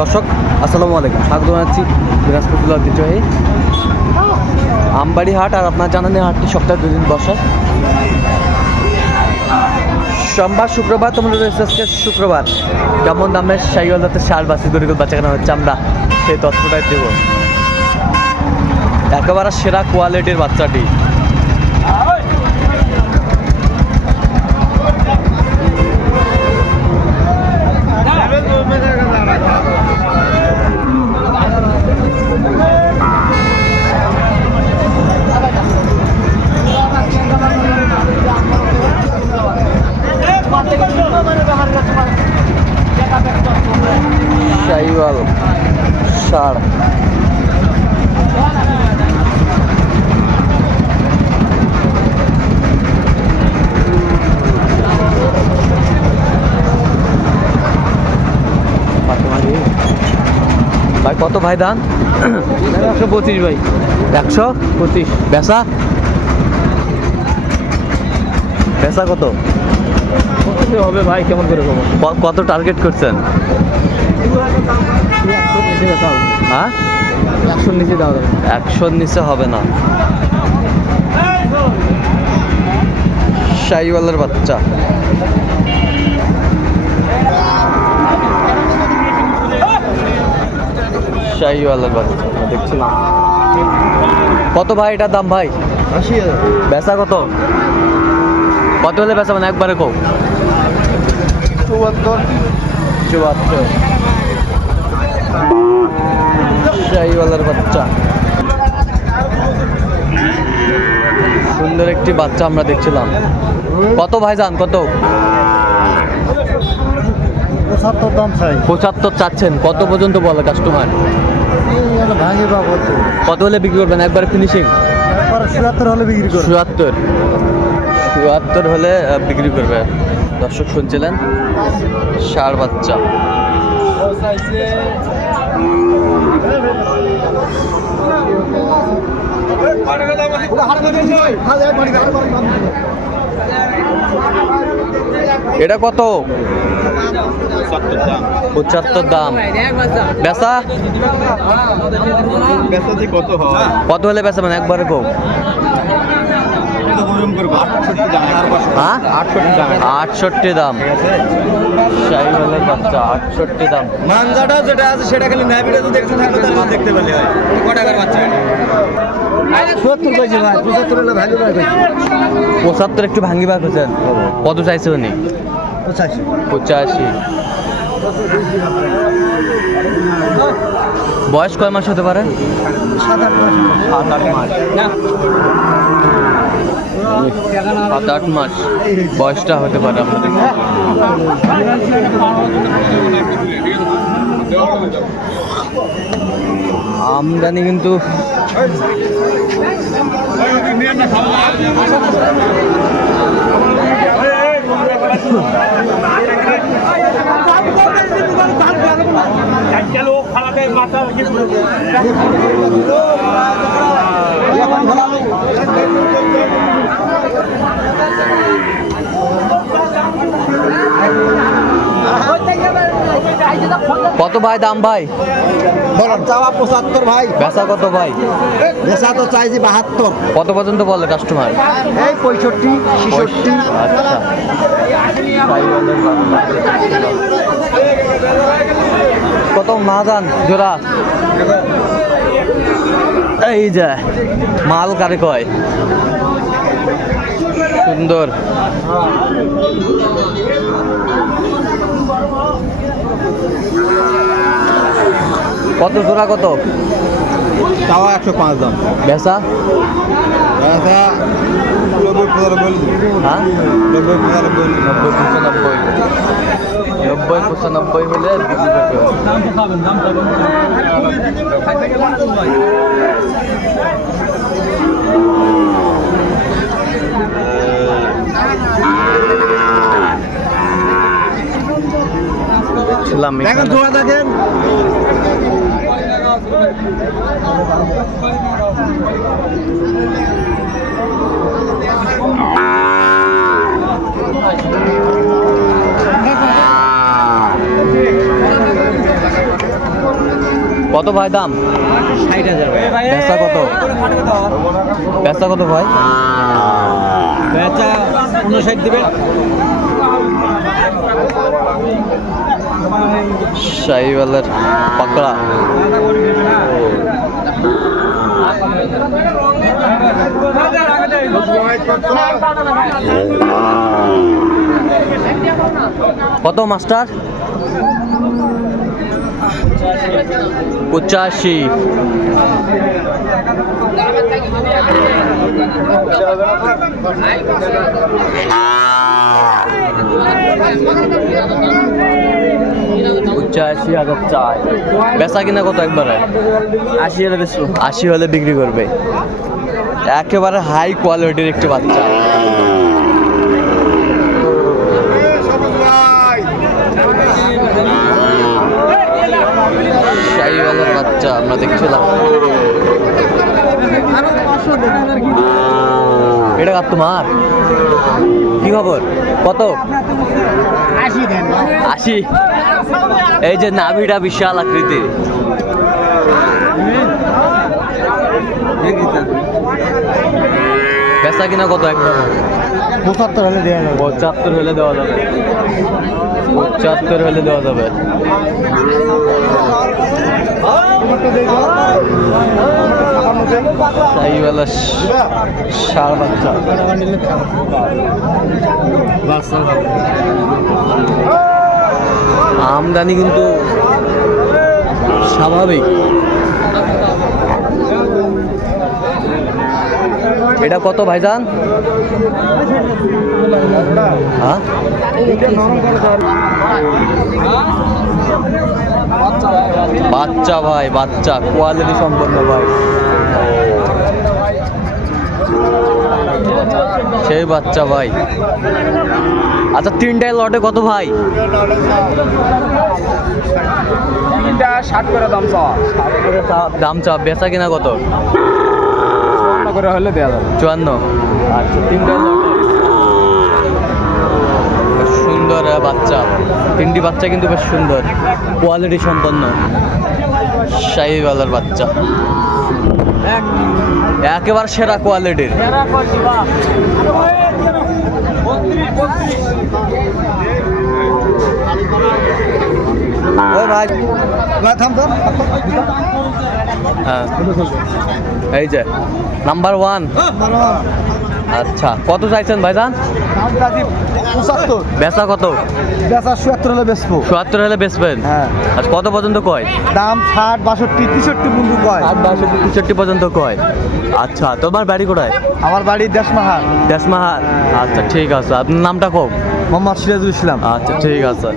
দর্শক, আসসালামু আলাইকুম। স্বাগত জানাচ্ছি দিনাজপুর জেলার ঐতিহ্যবাহী আমবাড়ি হাট আর আপনার জানানি হাটটি সপ্তাহে দুদিন বসে। সোমবার, শুক্রবার তোমরা রয়েছে আজকে শুক্রবার। কেমন দামের সাইকেল যাতে সার বাসি গরিগুলো বাচ্চা হচ্ছে আমরা সেই তথ্যটাই দেব। একেবারে সেরা কোয়ালিটির বাচ্চাটি। ষাড়। ভাই। কত ভাই দান একশো পঁচিশ ভাই। একশো পঁচিশ। বেচা? বেচা কত? কত হবে ভাই কেমন করে কত টার্গেট করছেন? হ্যাঁ একশোর নিচে দেওয়া যাবে একশোর নিচে হবে না। শাহিওয়ালের বাচ্চা। শাহিওয়ালের বাচ্চা আমরা দেখছিলাম কত ভাই এটার দাম ভাই? আশি বেচা কত? কত হলে বেচা মানে একবারে কো চুয়াত্তর। চুয়াত্তর। শাহিওয়ালের বাচ্চা। সুন্দর একটি বাচ্চা আমরা দেখছিলাম। কত ভাই যান কত? পঁচাত্তর দাম চাই। পঁচাত্তর চাচ্ছেন কত পর্যন্ত বলে কাস্টমার কত হলে বিক্রি করবেন? একবার ফিনিশিং চুয়াত্তর হলে বিক্রি করব চুয়াত্তর। চুয়াত্তর হলে বিক্রি করবে। দর্শক শুনছিলেন? ষাড় বাচ্চা। এটা কত? পঁচাত্তর দাম। বেচাতে কত হলে বেচা মানে একবারে কো হ্যাঁ আটষট্টি দাম। শাহিওয়ালের বাচ্চা আটষট্টি দাম। মানজাটা যেটা আছে সেটা খালি নাইবিটা তো দেখতে থাকলে তাহলে দেখতে পেলে হয়। ক টাকার বাচ্চা? সত্তর কেজি ভাই পঁচাত্তর হলে ভ্যালু ভাই পঁচাত্তর একটু ভাঙ্গি বার করছেন কত চাইছে উনি? পঁচাশি। পঁচাশি। বয়স কয় মাস হতে পারে? সাত আট মাস। সাত আট মাস। সাত আট মাস বয়সটা হতে পারে দেখি আমদানি কিন্তু কত ভাই দাম ভাই? বলেন। চাওয়া পঁচাত্তর ভাই। বেচা কত ভাই? বেচা তো চাইছি বাহাত্তর। কত পর্যন্ত বলে কাস্টমার এই পঁয়ষট্টি ছেষট্টি। আচ্ছা কত মাজান জোড়া? এই যে মাল কারে কয়? সুন্দর। কত জোড়া কত? চাওয়া একশো পাঁচ দাম। বেচা? বেচা নব্বই পঁচানব্বই হ্যাঁ? নব্বই পঁচানব্বই নব্বই পঁচানব্বই। নব্বই পঁচানব্বই হলে বিক্রি করতে হবে। দেখেন কত ভাই দাম? ষাট হাজার বেচা কত? বেচা কত ভাই? বেচা উনষাট দিবেন শাহিওয়ালের পাকড়া। কত মাস্টার? পঁচাশি। পঁচাশি হাজার চাই? বেচা কিনা কত একবারে? আশি হাজার বেশি আশি হলে বিক্রি করবে। একেবারে হাই কোয়ালিটির একটি বাচ্চা। শাহিওয়ালের বাচ্চা আমরা দেখছিলাম। এটা কার তোমার? কি খবর? কত? আশি আশি? এই যে নাভিটা বিশাল আকৃতি বেচা কিনা কত একদম পঁচাত্তর হলে দেওয়া যাবে। পঁচাত্তর হলে দেওয়া যাবে। পঁচাত্তর হলে দেওয়া যাবে। বাচ্চা আমদানি কিন্তু স্বাভাবিক। এটা কত ভাইজান? হ্যাঁ? বাচ্চা ভাই বাচ্চা কোয়ালিটি সম্পন্ন ভাই। সেই বাচ্চা ভাই। আচ্ছা তিনটায় লটে কত ভাই? তিনটা ষাট করে দাম চাওয়া। দাম বেচা কিনা কত? করে হলে দেওয়া যাবে। চুয়ান্ন। আচ্ছা বেশ সুন্দর বাচ্চা। তিনটি বাচ্চা কিন্তু বেশ সুন্দর। কোয়ালিটি সম্পন্ন। শাহিওয়ালার বাচ্চা। একেবারে সেরা কোয়ালিটির ভাই। হ্যাঁ। এই যে নাম্বার ওয়ান আচ্ছা কত চাইছেন ভাইজান? বেচা কত? বেচা চুয়াত্তর হলে বেচবো। চুয়াত্তর হলে বেচবেন? হ্যাঁ। আচ্ছা কত পর্যন্ত কয়? দাম ষাট বাষট্টি তেষট্টি বন্ধু কয়। আট বাষট্টি তেষট্টি পর্যন্ত কয়। আচ্ছা তোমার বাড়ি কোথায়? আমার বাড়ি দেশমাহার। দেশমাহার। আচ্ছা ঠিক আছে। আপনার নামটা কম মোহাম্মদ সিরাজুল ইসলাম। আচ্ছা ঠিক আছে।